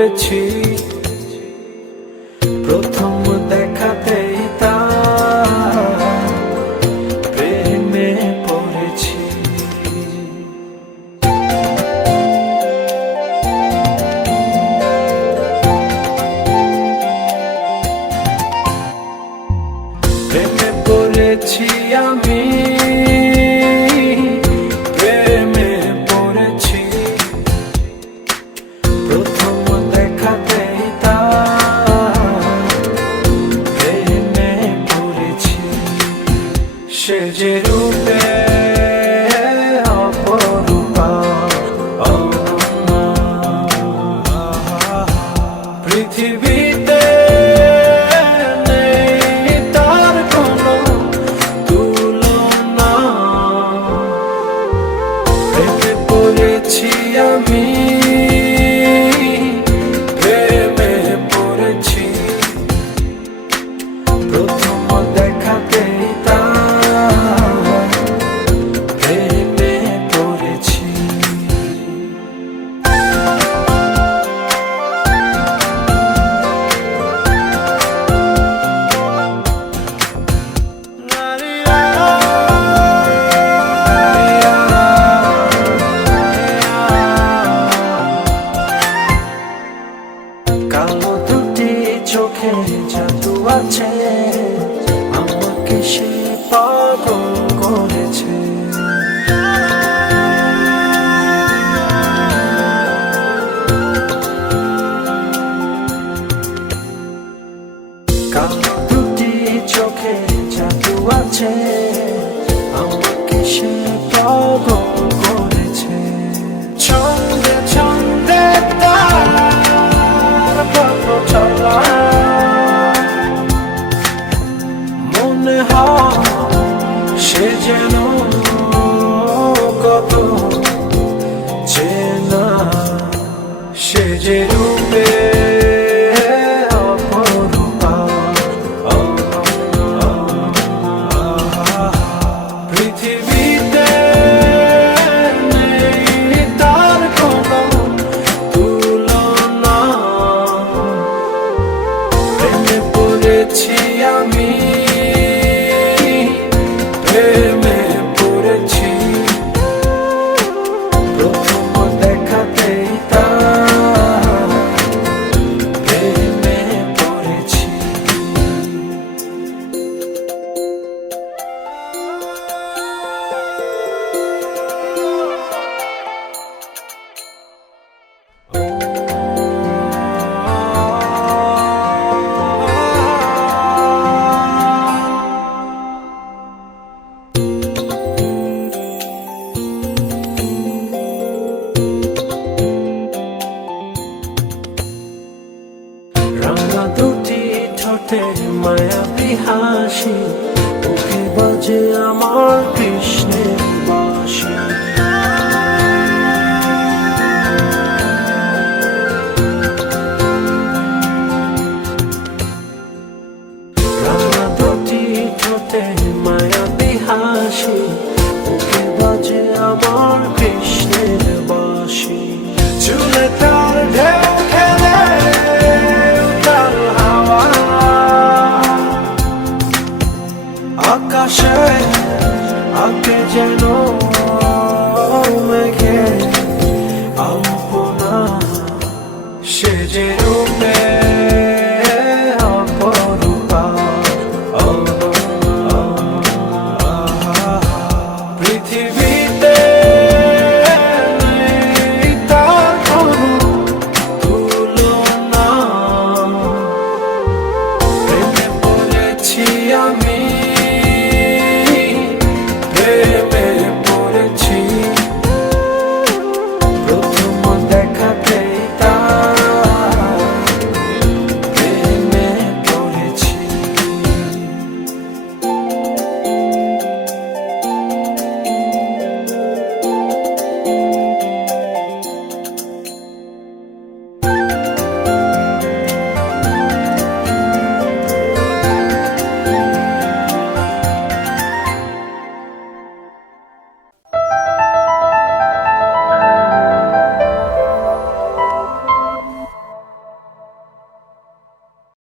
পড়েছি, প্রথম দেখাতেই তার প্রেমে পড়েছি। প্রেমে পড়েছি আমি, প্রেমে পড়েছি, প্রথম দেখাতেই তার প্রেমে পড়েছি। সে যে রূপে অপরূপা অনন্যা, পৃথিবীতে আমি প্রেমে পড়েছি, প্রথম দেখাতেই তার প্রেমে পড়েছি। কালো দুটি চোখে জাদু আছে, আমাকে সে পাগল করেছে। কালো দুটি চোখে জাদু আছে, আমাকে সে পাগল করেছে। ছন্দে ছন্দে মনে হয় সে যেন কত চেনা, সে যে রূপে অপরূপা পৃথিবীতে নেই তার কোনো তুলনা। প্রেমে পড়েছি আমি, প্রেমে পড়েছি, প্রথম দেখাতেই তার প্রেমে পড়েছি। রাঙা দুটি ঠোঁটে মায়াবী হাসি, মুখে বাজে আমার প্রিয়